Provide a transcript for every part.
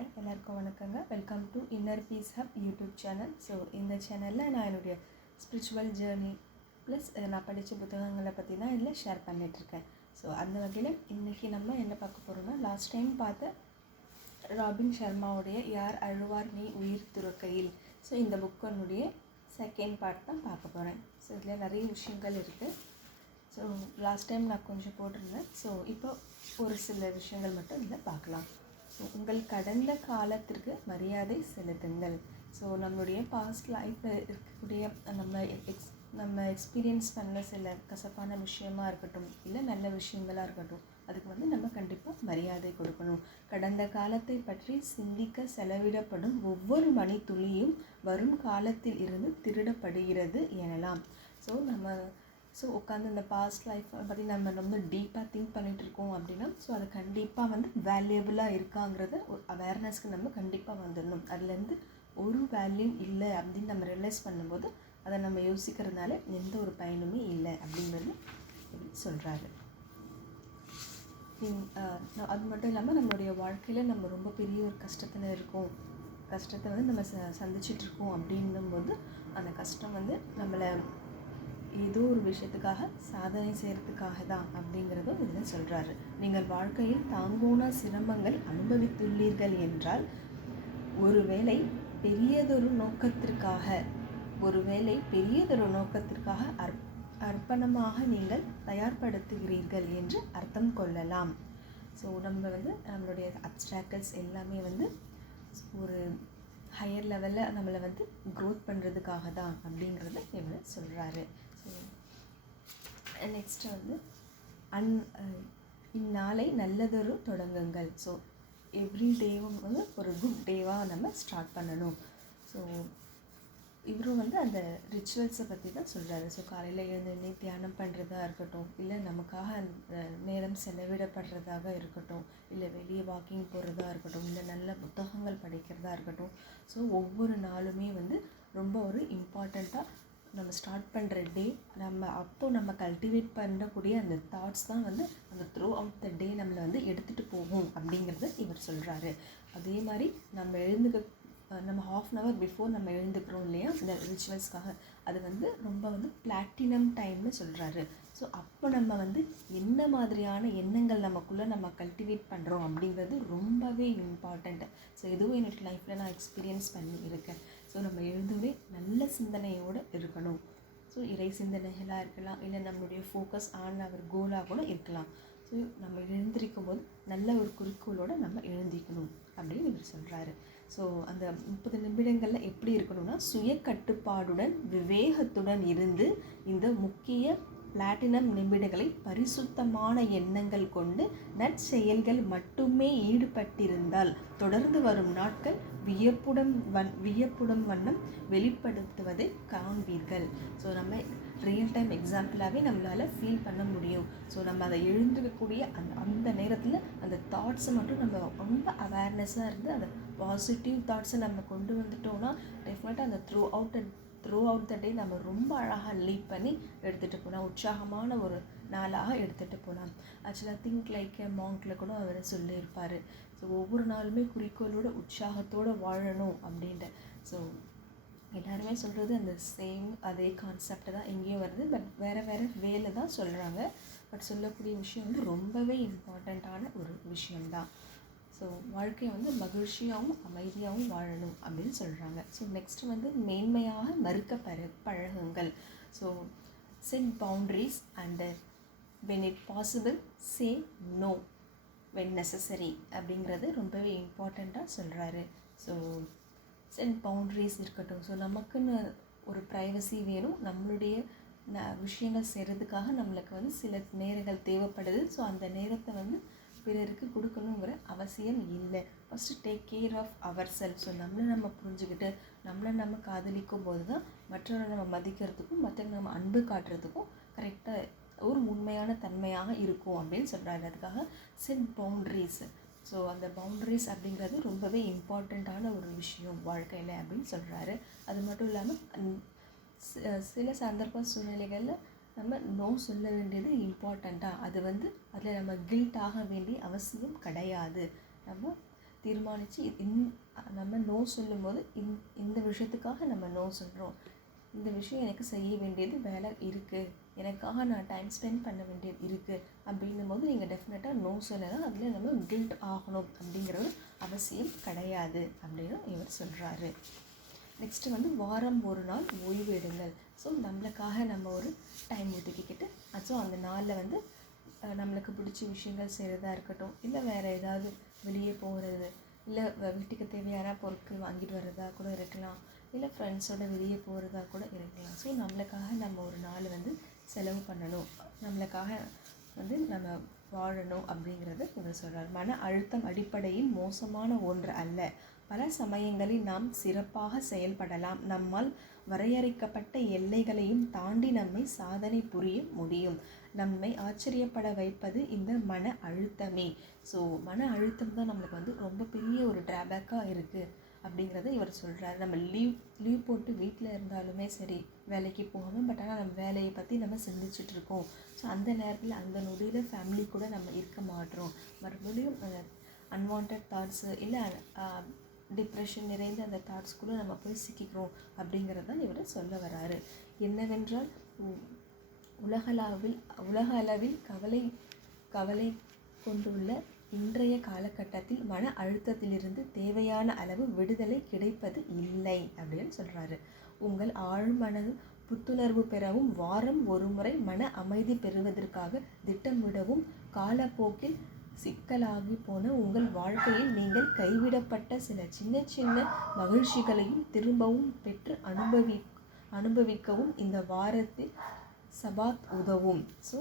Hi எல்லாருக்கும் வணக்கங்க. Welcome to inner piece hub YouTube channel. So இந்த சேனலில் நான் என்னுடைய ஸ்பிரிச்சுவல் ஜேர்னி ப்ளஸ் நான் படித்த புத்தகங்களை பற்றி தான் இதில் ஷேர் பண்ணிகிட்ருக்கேன். ஸோ அந்த வகையில் இன்றைக்கி நம்ம என்ன பார்க்க போகிறோம்னா, லாஸ்ட் டைம் பார்த்த ராபின் ஷர்மாவுடைய யார் அழுவார் நீ உயிர் துறக்கையில், ஸோ இந்த புக்கனுடைய செகண்ட் பார்ட் தான் பார்க்க போகிறேன். ஸோ இதில் நிறைய விஷயங்கள் இருக்குது. ஸோ லாஸ்ட் டைம் நான் கொஞ்சம் போட்டிருந்தேன். ஸோ இப்போ ஒரு சில விஷயங்கள் மட்டும் இதில் பார்க்கலாம். ஸோ உங்கள் கடந்த காலத்திற்கு மரியாதை செலுத்துங்கள். ஸோ நம்மளுடைய பாஸ்ட் லைஃப்பில் இருக்கக்கூடிய நம்ம எக்ஸ்பீரியன்ஸ் பண்ண சில கசப்பான விஷயமா இருக்கட்டும், இல்லை நல்ல விஷயங்களாக இருக்கட்டும், அதுக்கு நம்ம கண்டிப்பாக மரியாதை கொடுக்கணும். கடந்த காலத்தை பற்றி சிந்திக்க செலவிடப்படும் ஒவ்வொரு மணி துளியும் வரும் காலத்தில் இருந்து திருடப்படுகிறது எனலாம். ஸோ உட்காந்து இந்த பாஸ்ட் லைஃப் பற்றி நம்ம டீப்பாக திங்க் பண்ணிகிட்ருக்கோம் அப்படின்னா, ஸோ அது கண்டிப்பாக வேல்யூபிளாக இருக்காங்கிறத ஒரு அவேர்னஸ்க்கு நம்ம கண்டிப்பாக வந்துடணும். அதுலேருந்து ஒரு வேல்யூ இல்லை அப்படின்னு நம்ம ரியலைஸ் பண்ணும்போது அதை நம்ம யோசிக்கிறதுனால எந்த ஒரு பயனுமே இல்லை அப்படிங்கிறது சொல்கிறாரு. அது மட்டும் இல்லாமல் நம்மளுடைய வாழ்க்கையில் நம்ம ரொம்ப பெரிய ஒரு கஷ்டத்தில் இருக்கோம், கஷ்டத்தை நம்ம சந்திச்சிட்ருக்கோம் அப்படின்னும்போது அந்த கஷ்டம் நம்மளை ஏதோ ஒரு விஷயத்துக்காக சாதனை செய்கிறதுக்காக தான் அப்படிங்கிறதும் இதில் சொல்கிறாரு. நீங்கள் வாழ்க்கையில் தாங்கோனா சிரமங்கள் அனுபவித்துள்ளீர்கள் என்றால் ஒருவேளை பெரியதொரு நோக்கத்திற்காக அர்ப்பணமாக நீங்கள் தயார்படுத்துகிறீர்கள் என்று அர்த்தம் கொள்ளலாம். ஸோ நம்மளுடைய அப்ஸ்ட்ராக்டர்ஸ் எல்லாமே ஒரு ஹையர் லெவலில் நம்மளை க்ரோத் பண்ணுறதுக்காக தான் அப்படிங்கிறத இவர் சொல்கிறாரு. ஸோ நெக்ஸ்ட்டு இந்நாளை நல்லதொரு தொடங்குங்கள். ஸோ எவ்ரி டேவும் ஒரு குட் டேவாக நம்ம ஸ்டார்ட் பண்ணணும். ஸோ இவரும் அந்த ரிச்சுவல்ஸை பற்றி தான் சொல்கிறாரு. ஸோ காலையில் எழுந்தோடனே தியானம் பண்ணுறதா இருக்கட்டும், இல்லை நமக்காக அந்த நேரம் செலவிடப்படுறதாக இருக்கட்டும், இல்லை வெளியே வாக்கிங் போகிறதா இருக்கட்டும், இல்லை நல்ல புத்தகங்கள் படிக்கிறதா இருக்கட்டும். ஸோ ஒவ்வொரு நாளுமே ரொம்ப ஒரு இம்பார்ட்டண்ட்டாக நம்ம ஸ்டார்ட் பண்ணுற டே, நம்ம கல்டிவேட் பண்ணக்கூடிய அந்த தாட்ஸ் தான் அந்த த்ரூ அவுட் த டே நம்மளை எடுத்துகிட்டு போகும் அப்படிங்கிறத இவர் சொல்கிறாரு. அதே மாதிரி நம்ம 1/2 hour பிஃபோர் நம்ம எழுந்துக்கிறோம் இல்லையா இந்த ரிச்சுவல்ஸ்க்காக, அது ரொம்ப பிளாட்டினம் டைம்னு சொல்கிறாரு. ஸோ அப்போ நம்ம என்ன மாதிரியான எண்ணங்கள் நமக்குள்ளே நம்ம கல்டிவேட் பண்ணுறோம் அப்படிங்கிறது ரொம்பவே இம்பார்ட்டண்ட்டு. ஸோ எதுவும் என்னோடய லைஃப்பில் நான் எக்ஸ்பீரியன்ஸ் பண்ணியிருக்கேன். ஸோ நம்ம எழுந்தோடனே நல்ல சிந்தனையோடு இருக்கணும். ஸோ இறை சிந்தனைகளாக இருக்கலாம், இல்லை நம்மளுடைய ஃபோக்கஸ் ஆன் அவர் கோலாக கூட இருக்கலாம். ஸோ நம்ம எழுந்திருக்கும் போது நல்ல ஒரு குறிக்கோளோடு நம்ம எழுந்திக்கணும் அப்படின்னு இவர் சொல்கிறாரு. ஸோ அந்த 30 நிமிடங்களில் எப்படி இருக்கணும்னா, சுய கட்டுப்பாடுடன் விவேகத்துடன் இருந்து இந்த முக்கிய பிளாட்டினம் நிமிடங்களை பரிசுத்தமான எண்ணங்கள் கொண்டு நற்செயல்கள் மட்டுமே ஈடுபட்டிருந்தால் தொடர்ந்து வரும் நாட்கள் வியப்புடன் வண்ணம் வெளிப்படுத்துவதை காண்பீர்கள். ஸோ நம்ம ரியல் டைம் எக்ஸாம்பிளாகவே நம்மளால் ஃபீல் பண்ண முடியும். ஸோ நம்ம அதை எழுந்துக்கக்கூடிய அந்த நேரத்தில் அந்த தாட்ஸை மட்டும் நம்ம ரொம்ப அவேர்னஸாக இருந்து அந்த பாசிட்டிவ் தாட்ஸை நம்ம கொண்டு வந்துட்டோம்னா டெஃபினட்டாக அந்த த்ரூ அவுட் த டே நம்ம ரொம்ப அழகாக லீட் பண்ணி எடுத்துகிட்டு போகலாம், உற்சாகமான ஒரு நாளாக எடுத்துகிட்டு போகலாம். ஆக்சுவலாக திங்க் லைக் எ மாங்க்ல கூட அவர் சொல்லியிருப்பார். ஸோ ஒவ்வொரு நாளுமே குறிக்கோளோட உற்சாகத்தோடு வாழணும் அப்படின்ட்டு. ஸோ எல்லாருமே சொல்கிறது அந்த அதே கான்செப்ட் தான் எங்கேயும் வருது, பட் வேறு வேலை தான் சொல்கிறாங்க. பட் சொல்லக்கூடிய விஷயம் ரொம்பவே இம்பார்ட்டண்ட்டான ஒரு விஷயம்தான். ஸோ வாழ்க்கையை மகிழ்ச்சியாகவும் அமைதியாகவும் வாழணும் அப்படின்னு சொல்கிறாங்க. ஸோ நெக்ஸ்ட்டு மேன்மையாக மறுக்க பழகுங்கள். So set boundaries and when it possible say no when necessary அப்படிங்கிறது ரொம்பவே இம்பார்ட்டண்ட்டாக சொல்கிறாரு. ஸோ செட் பவுண்ட்ரிஸ் இருக்கட்டும். ஸோ நமக்குன்னு ஒரு ப்ரைவசி வேணும், நம்மளுடைய விஷயங்கள் செய்கிறதுக்காக நம்மளுக்கு சில நேரங்கள் தேவைப்படுது. ஸோ அந்த நேரத்தை பிறருக்கு கொடுக்கணுங்கிற அவசியம் இல்லை. First take care of our self. So நம்ம புரிஞ்சுக்கிட்டு நம்ம காதலிக்கும் போது தான் மற்றவரை நம்ம மதிக்கிறதுக்கும் மற்றவங்க நம்ம அன்பு காட்டுறதுக்கும் கரெக்டாக ஒரு உண்மையான தன்மையாக இருக்கும் அப்படின்னு சொல்கிறாரு. அதுக்காக செட் பவுண்ட்ரிஸ். ஸோ அந்த பவுண்ட்ரிஸ் அப்படிங்கிறது ரொம்பவே இம்பார்ட்டண்ட்டான ஒரு விஷயம் வாழ்க்கையில் அப்படின்னு சொல்கிறாரு. அது மட்டும் இல்லாமல் சில சந்தர்ப்ப சூழ்நிலைகளில் நம்ம நோ சொல்ல வேண்டியது இம்பார்ட்டண்ட்டாக, அது அதில் நம்ம கில்ட் ஆக வேண்டிய அவசியம் கிடையாது. நம்ம தீர்மானித்து நம்ம நோ சொல்லும்போது இந்த விஷயத்துக்காக நம்ம நோ சொல்கிறோம், இந்த விஷயம் எனக்கு செய்ய வேண்டியது வேலை இருக்குது, எனக்காக நான் டைம் ஸ்பெண்ட் பண்ண வேண்டியது இருக்குது அப்படின்னும் போது நீங்கள் டெஃபினட்டாக நோ சொல்லலாம். அதில் நம்ம கில்ட் ஆகணும் அப்படிங்கிற ஒரு அவசியம் கிடையாது அப்படின்னு இவர் சொல்கிறாரு. நெக்ஸ்ட்டு வந்து வாரம் ஒரு நாள் ஓய்வு எடுங்கள். ஸோ நம்மளுக்காக நம்ம ஒரு டைம் ஒதுக்கிக்கிட்டு ஸோ அந்த நாளில் வந்து நம்மளுக்கு பிடிச்ச விஷயங்கள் செய்கிறதா இருக்கட்டும், இல்லை வேறு ஏதாவது வெளியே போகிறது, இல்லை வீட்டுக்கு தேவையான பொருட்கள் வாங்கிட்டு வர்றதா கூட இருக்கலாம், இல்லை ஃப்ரெண்ட்ஸோடு வெளியே போகிறதா கூட இருக்கலாம். ஸோ நம்மளுக்காக நம்ம ஒரு நாள் வந்து செலவு பண்ணணும், நம்மளுக்காக வந்து நம்ம வாழணும் அப்படிங்கிறத இவர் சொல்கிறார். மன அழுத்தம் அடிப்படையில் மோசமான ஒன்று அல்ல. பல சமயங்களில் நாம் சிறப்பாக செயல்படலாம், நம்மால் வரையறுக்கப்பட்ட எல்லைகளையும் தாண்டி நம்மை சாதனை புரிய முடியும். நம்மை ஆச்சரியப்பட வைப்பது இந்த மன அழுத்தமே. ஸோ மன அழுத்தம் தான் நம்மளுக்கு வந்து ரொம்ப பெரிய ஒரு ட்ராபேக்காக இருக்குது அப்படிங்கிறத இவர் சொல்கிறார். நம்ம லீவ் போட்டு வீட்டில் இருந்தாலுமே சரி, வேலைக்கு போகாமல், பட் ஆனால் நம்ம வேலையை பற்றி நம்ம சிந்திச்சுட்ருக்கோம். ஸோ அந்த நேரத்தில் அந்த நொடியில் ஃபேமிலி கூட நம்ம இருக்க மாட்டோம். மறுபடியும் அன்வான்ட் தாட்ஸு இல்லை டிப்ரெஷன் நிறைந்த அந்த தாட்ஸ் கூட நம்ம போய் சிக்கிக்கிறோம் அப்படிங்கிறதான் இவர் சொல்ல வராரு. என்னவென்றால் உலக அளவில் கவலை கொண்டுள்ள இன்றைய காலகட்டத்தில் மன அழுத்தத்திலிருந்து தேவையான அளவு விடுதலை கிடைப்பது இல்லை அப்படின்னு சொல்கிறாரு. உங்கள் ஆழ்மனது புத்துணர்வு பெறவும், வாரம் ஒரு முறை மன அமைதி பெறுவதற்காக திட்டமிடவும், காலப்போக்கில் சிக்கலாகி போன உங்கள் வாழ்க்கையில் நீங்கள் கைவிடப்பட்ட சில சின்ன சின்ன மகிழ்ச்சிகளையும் திரும்பவும் பெற்று அனுபவிக்கவும் இந்த வாரத்தில் சபாத் உதவும். ஸோ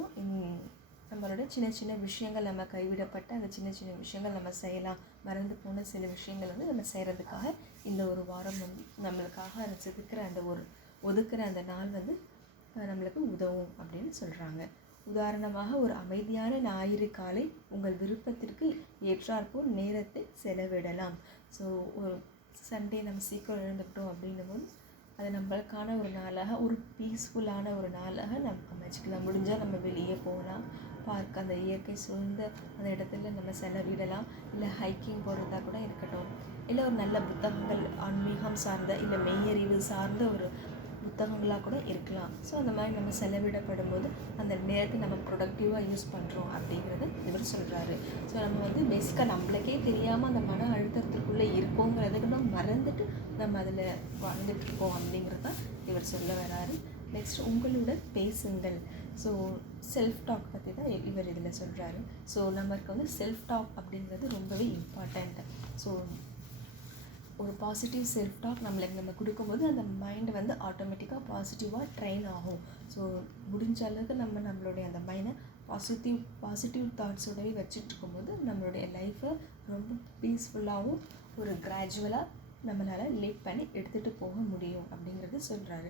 நம்மளோட சின்ன சின்ன விஷயங்கள், நம்ம கைவிடப்பட்ட அந்த சின்ன சின்ன விஷயங்கள் நம்ம செய்யலாம், மறந்து போன சில விஷயங்கள் வந்து நம்ம செய்கிறதுக்காக இந்த ஒரு வாரம் வந்து நம்மளுக்காக ஒதுக்குற அந்த நாள் வந்து நம்மளுக்கு உதவும் அப்படின்னு சொல்கிறாங்க. உதாரணமாக, ஒரு அமைதியான ஞாயிறு காலை உங்கள் விருப்பத்திற்கு ஏற்றாற்போல் நேரத்தை செலவிடலாம். ஸோ ஒரு சண்டே நம்ம சீக்கிரம் எழுந்துக்கிட்டோம் அப்படின்னும் போது அது நம்மளுக்கான ஒரு நாளாக, ஒரு பீஸ்ஃபுல்லான ஒரு நாளாக நம்ம அமைச்சிக்கலாம். முடிஞ்சால் நம்ம வெளியே போகலாம், பார்க், அந்த இயற்கை சூழ்ந்த அந்த இடத்துல நம்ம செலவிடலாம். இல்லை ஹைக்கிங் போகிறதா கூட இருக்கட்டும், இல்லை ஒரு நல்ல புத்தகங்கள், ஆன்மீகம் சார்ந்த இல்லை மெய்யறிவு சார்ந்த ஒரு புத்தகங்களாக கூட இருக்கலாம். ஸோ அந்த மாதிரி நம்ம செலவிடப்படும் போது அந்த நேரத்தை நம்ம ப்ரொடக்டிவாக யூஸ் பண்ணுறோம் அப்படிங்கிறத இவர் சொல்கிறாரு. ஸோ நம்ம வந்து பேசிக்காக நம்மளுக்கே தெரியாமல் அந்த மன அழுத்தத்துக்குள்ளே இருக்கோங்கிறதுக்கு நம்ம மறந்துட்டு நம்ம அதில் வாழ்ந்துட்டுருக்கோம் அப்படிங்கிறது தான் இவர் சொல்ல வராரு. நெக்ஸ்ட், உங்களுடன் பேசுங்கள். ஸோ செல்ஃப் டாக் பற்றி தான் இவர் இதில் சொல்கிறாரு. ஸோ நமக்கு வந்து செல்ஃப் டாக் அப்படிங்கிறது ரொம்பவே இம்பார்ட்டண்ட். ஸோ ஒரு பாசிட்டிவ் செல்ஃப் டாக் நம்ம கொடுக்கும்போது அந்த மைண்டு வந்து ஆட்டோமேட்டிக்காக பாசிட்டிவாக ட்ரெயின் ஆகும். ஸோ முடிஞ்ச அளவுக்கு நம்மளுடைய அந்த மைண்டை பாசிட்டிவ் தாட்ஸோடவே வச்சுட்டு இருக்கும்போது நம்மளுடைய லைஃப்பை ரொம்ப பீஸ்ஃபுல்லாகவும் ஒரு கிராஜுவலாக நம்மளால் லீட் பண்ணி எடுத்துகிட்டு போக முடியும் அப்படிங்கிறது சொல்கிறாரு.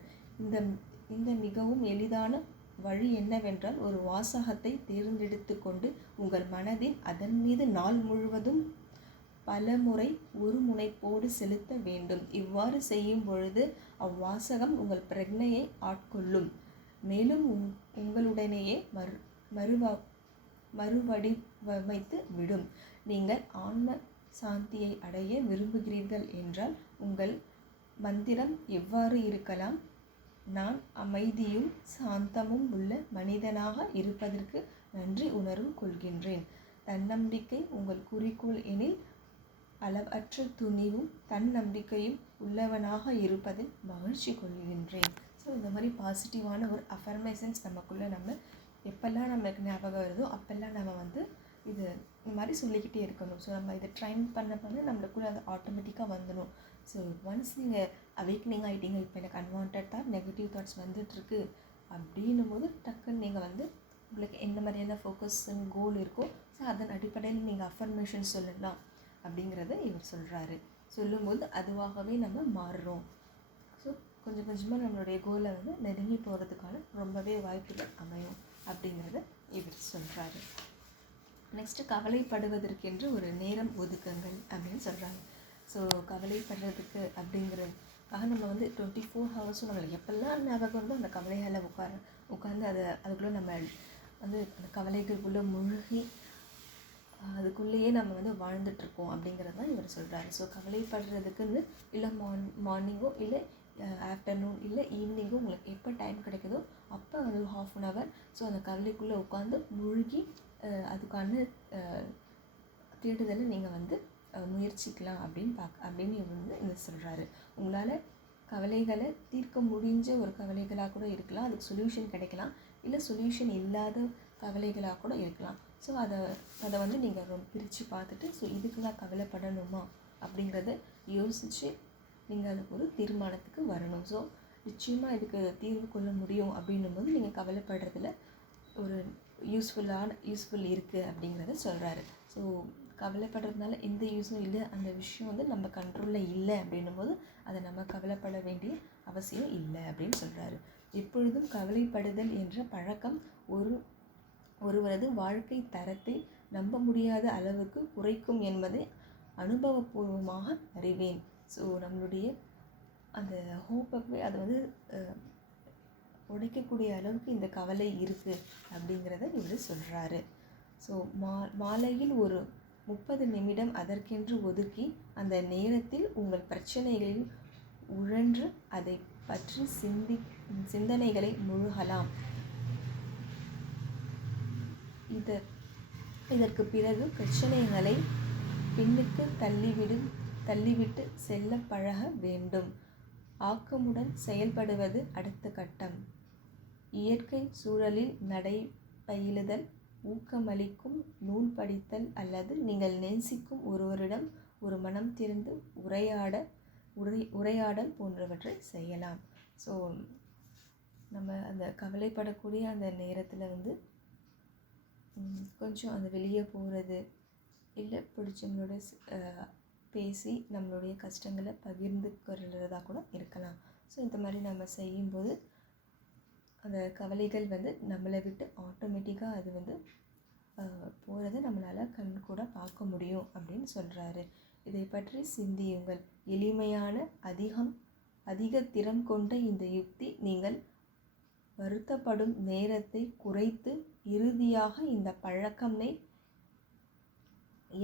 இந்த மிகவும் எளிதான வழி என்னவென்றால், ஒரு வாசகத்தை தேர்ந்தெடுத்து கொண்டு உங்கள் மனதில் அதன் மீது நாள் முழுவதும் பலமுறை ஒரு முனைப்போடு செலுத்த வேண்டும். இவ்வாறு செய்யும் பொழுது அவ்வாசகம் உங்கள் பிரக்ஞையை ஆட்கொள்ளும், மேலும் உங்களுடனேயே மறுவடிவமைத்து விடும். நீங்கள் ஆன்ம சாந்தியை அடைய விரும்புகிறீர்கள் என்றால் உங்கள் மந்திரம் எவ்வாறு இருக்கலாம்? நான் அமைதியும் சாந்தமும் உள்ள மனிதனாக இருப்பதற்கு நன்றி உணர்வு கொள்கின்றேன். தன்னம்பிக்கை உங்கள் குறிக்கோள் எனில் அளவற்ற துணிவும் தன்னம்பிக்கையும் உள்ளவனாக இருப்பதில் மகிழ்ச்சி கொள்கின்றேன். ஸோ இந்த மாதிரி பாசிட்டிவான ஒரு அஃபர்மேஷன்ஸ் நமக்குள்ளே நம்ம எப்பெல்லாம் நம்மளுக்கு ஞாபகம் வருதோ அப்போல்லாம் நம்ம வந்து இது இந்த மாதிரி சொல்லிக்கிட்டே இருக்கணும். ஸோ நம்ம இதை ட்ரைன் பண்ண நம்மளுக்குள்ளே அது ஆட்டோமேட்டிக்காக வந்துடும். ஸோ ஒன்ஸ் நீங்கள் அவேக்னிங் ஆகிட்டீங்க, இப்போ எனக்கு அன்வான்ட் தாட், நெகட்டிவ் தாட்ஸ் வந்துட்டுருக்கு அப்படின்னும் போது டக்குன்னு நீங்கள் வந்து உங்களுக்கு என்ன மாதிரியான ஃபோக்கஸ் அண்ட் கோல் இருக்கோ ஸோ அதன் அடிப்படையில் நீங்கள் அஃபர்மேஷன் சொல்லலாம் அப்படிங்கிறத இவர் சொல்கிறாரு. சொல்லும்போது அதுவாகவே நம்ம மாறுறோம். ஸோ கொஞ்சம் கொஞ்சமாக நம்மளுடைய கோலை வந்து நெருங்கி போகிறதுக்கான ரொம்பவே வாய்ப்புகள் அமையும் அப்படிங்கிறத இவர் சொல்கிறாரு. நெக்ஸ்ட்டு, கவலைப்படுவதற்கென்று ஒரு நேரம் ஒதுக்குங்கள் அப்படின்னு சொல்கிறாங்க. ஸோ கவலைப்படுறதுக்கு அப்படிங்கிறதுக்காக நம்ம வந்து 24 ஹவர்ஸும் நம்மளுக்கு எப்பெல்லாம் ஞாபகம் வந்து அந்த கவலையால் உட்காந்து அதுக்குள்ளே நம்ம வந்து அந்த கவலைகளுக்குள்ளே மூழ்கி அதுக்குள்ளேயே நம்ம வந்து வாழ்ந்துட்டுருக்கோம் அப்படிங்கிறது தான் இவர் சொல்கிறாரு. ஸோ கவலைப்படுறதுக்குன்னு இல்லை மார்னிங்கோ இல்லை ஆஃப்டர்நூன் இல்லை ஈவினிங்கோ உங்களுக்கு எப்போ டைம் கிடைக்குதோ அப்போ வந்து 1/2 hour ஸோ அந்த கவலைக்குள்ளே உட்காந்து மூழ்கி அதுக்கான தேடுதலை நீங்கள் வந்து முயற்சிக்கலாம் அப்படின்னு இவர் வந்து இதை சொல்கிறாரு. உங்களால் கவலைகளை தீர்க்க முடிஞ்ச ஒரு கவலைகளாக கூட இருக்கலாம், அதுக்கு சொல்யூஷன் கிடைக்கலாம், இல்லை சொல்யூஷன் இல்லாத கவலைகளாக கூட இருக்கலாம். ஸோ அதை வந்து நீங்கள் பிரித்து பார்த்துட்டு ஸோ இதுக்கு தான் கவலைப்படணுமா அப்படிங்கிறத யோசித்து நீங்கள் அதுக்கு ஒரு தீர்மானத்துக்கு வரணும். ஸோ நிச்சயமாக இதுக்கு தீர்வு கொள்ள முடியும் அப்படின்னும் போது நீங்கள் கவலைப்படுறதுல ஒரு யூஸ்ஃபுல் இருக்குது அப்படிங்கிறத சொல்கிறாரு. ஸோ கவலைப்படுறதுனால எந்த யூஸும் இல்லை, அந்த விஷயம் வந்து நம்ம கண்ட்ரோலில் இல்லை அப்படின்னும் போது அதை நம்ம கவலைப்பட வேண்டிய அவசியம் இல்லை அப்படின்னு சொல்கிறாரு. எப்பொழுதும் கவலைப்படுதல் என்ற பழக்கம் ஒருவரது வாழ்க்கை தரத்தை நம்ப முடியாத அளவுக்கு குறைக்கும் என்பதை அனுபவபூர்வமாக அறிவேன். ஸோ நம்மளுடைய அந்த ஹோப்பை அதை வந்து உடைக்கக்கூடிய அளவுக்கு இந்த கவலை இருக்குது அப்படிங்கிறத இவர் சொல்கிறாரு. ஸோ மாலையில் ஒரு 30 நிமிடம் அதற்கென்று ஒதுக்கி அந்த நேரத்தில் உங்கள் பிரச்சனைகளில் உழன்று அதை பற்றி சிந்தனைகளை முழுகலாம். இதற்கு பிறகு பிரச்சனைகளை பின்னுக்கு தள்ளிவிட்டு செல்ல பழக வேண்டும். ஆக்கமுடன் செயல்படுவது அடுத்த கட்டம். இயற்கை சூழலில் நடைபயிலுதல், ஊக்கமளிக்கும் நூல் படித்தல் அல்லது நீங்கள் நேசிக்கும் ஒருவரிடம் ஒரு மனம் திறந்து உரையாடல் போன்றவற்றை செய்யலாம். ஸோ நம்ம அந்த கவலைப்படக்கூடிய அந்த நேரத்தில் வந்து கொஞ்சம் அந்த வெளியே போகிறது இல்லை பிடிச்சவங்களோட பேசி நம்மளுடைய கஷ்டங்களை பகிர்ந்துக்கிறதா கூட இருக்கலாம். ஸோ இந்த மாதிரி நம்ம செய்யும்போது அந்த கவலைகள் வந்து நம்மளை விட்டு ஆட்டோமேட்டிக்காக அது வந்து போகிறத நம்மளால் கண் கூட பார்க்க முடியும் அப்படின்னு சொல்கிறாரு. இதை பற்றி சிந்தியுங்கள். எளிமையான அதிக திறம் கொண்ட இந்த யுக்தி நீங்கள் வருத்தப்படும் நேரத்தை குறைத்து இறுதியாக இந்த பழக்கமே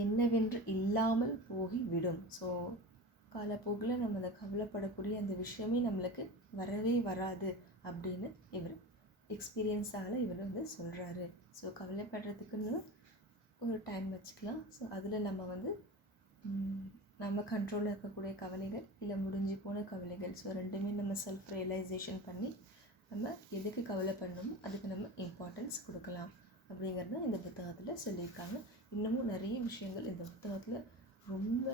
என்னவென்று இல்லாமல் போகிவிடும். ஸோ காலப்போக்கில் நம்ம அதை கவலைப்படக்கூடிய அந்த விஷயமே நம்மளுக்கு வரவே வராது அப்படின்னு இவர் எக்ஸ்பீரியன்ஸால் இவர் வந்து சொல்கிறாரு. ஸோ கவலைப்படுறதுக்குன்னு ஒரு டைம் வச்சுக்கலாம். ஸோ அதில் நம்ம வந்து நம்ம கண்ட்ரோலில் இருக்கக்கூடிய கவலைகள் இல்லை முடிஞ்சு போன கவலைகள், ஸோ ரெண்டுமே நம்ம செல்ஃப் ரியலைசேஷன் பண்ணி நம்ம எதுக்கு கவலைப்படணுமோ அதுக்கு நம்ம இம்பார்ட்டன்ஸ் கொடுக்கலாம் அப்படிங்கிறது இந்த புத்தகத்தில் சொல்லியிருக்காங்க. இன்னமும் நிறைய விஷயங்கள் இந்த புத்தகத்தில் ரொம்ப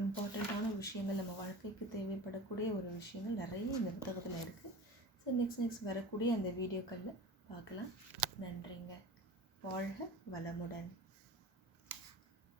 இம்பார்ட்டண்ட்டான விஷயங்கள், நம்ம வாழ்க்கைக்கு தேவைப்படக்கூடிய ஒரு விஷயங்கள் நிறைய இந்த புத்தகத்தில் இருக்குது. ஸோ நெக்ஸ்ட் வரக்கூடிய அந்த வீடியோக்களில் பார்க்கலாம். நன்றிங்க. வாழ்க வளமுடன்.